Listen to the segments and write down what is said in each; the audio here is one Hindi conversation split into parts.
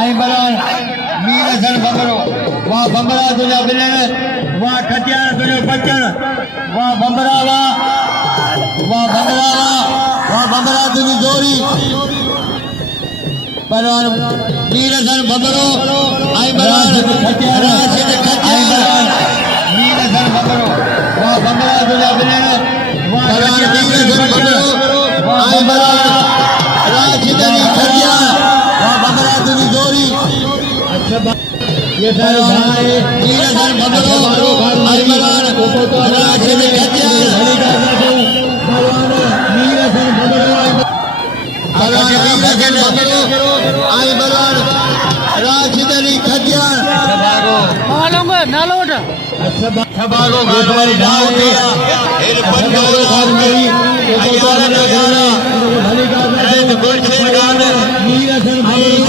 आई बरान मीर सन बंबरो वाह बंबरा तुझा बिलन वाह खटियार तुझो बचन वाह बंबरा वाह बंबरा तुझी जोड़ी बरान मीर सन बंबरो आई बरान खटियार आई बरान मीर सन बंबरो वाह बंबरा तुझा बिलन वाह खटियार तुझो बचन आई बरान राशिदनी खटियार वाह बंबरा तुझी जोड़ी ये सारे भाई मीर सन बंबरो आई बरान राशिदनी खटियार मीर सन बंबरो आई बरान राशिदनी खटियार नालोट सबागो घरवाली दाऊदी इन पंडोला खानवी अयाला नगारा रैत गुलशेर खान मीर सन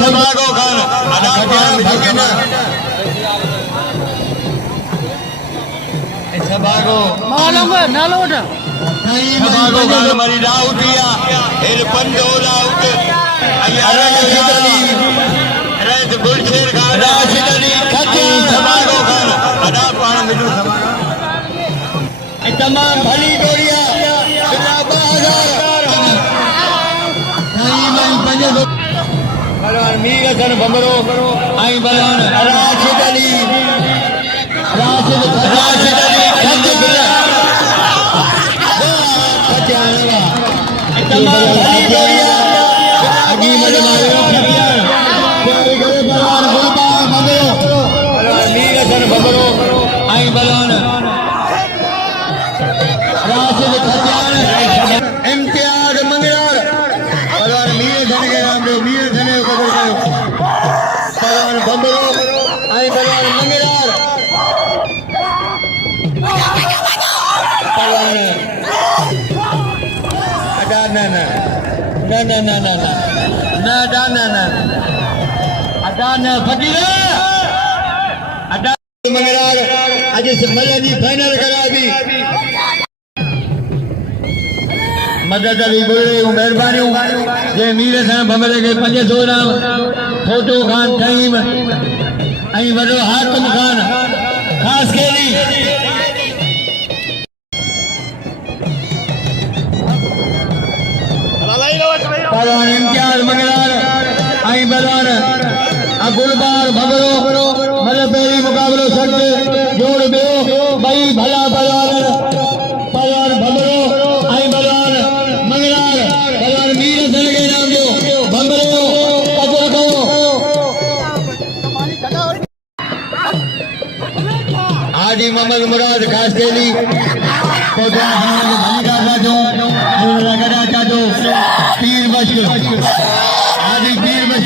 सबागो खान अदा पान ठिकन सबागो मालूम नालोट सबागो घरवाली दाऊदी इन पंडोला अयाला नगारा रैत गुलशेर खान राशिदनी खटियार सबागो खान अदा पान मिठू सबागो तमाम भली गोड़िया बलवान मीर सन बंबरो आई बलवान राशिद अली तमाम भली गोड़िया बलवान मीर सन बंबरो आई बलवान राशिद खटियार इम्तियाज मंगलार बलवान मीर धन के नाम दो मीर धने को कबूल करो बलवान बंबरो आई बलवान मंगलार बलवान अदा ना अदा ना फकीर अदा मंगलार आज से मजाजी फाइनल करा दी मदद अली बोले मेहरबानी जे मीर सन बंबरे के 500 नाम फोटो खान टाइम आई वडो हाकिम खान खास केली बलवान इम्तियाज मंगलार आई बलवान गुलबार भगरो मतलब पहली मुकाबलो सट जोड़ बियो भाई भला बलवान भगरो आई बलवान मंगलार बलवान मीर सन के नाम दो भंबरो कबूल करो आदि मोहम्मद मुराद खास केली कोटा भनिका साजो लगड़ा चाजो पीर बश आदि पीर बश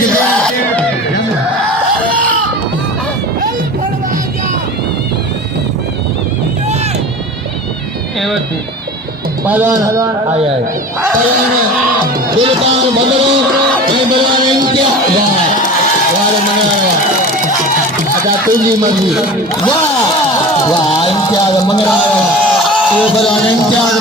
पहलवान आया पहलवान गुलबार भगरो ये बलवान इम्तियाज वाह मंगला अदा तुझी मर्जी वाह इम्तियाज मंगला ये बलवान इम्तियाज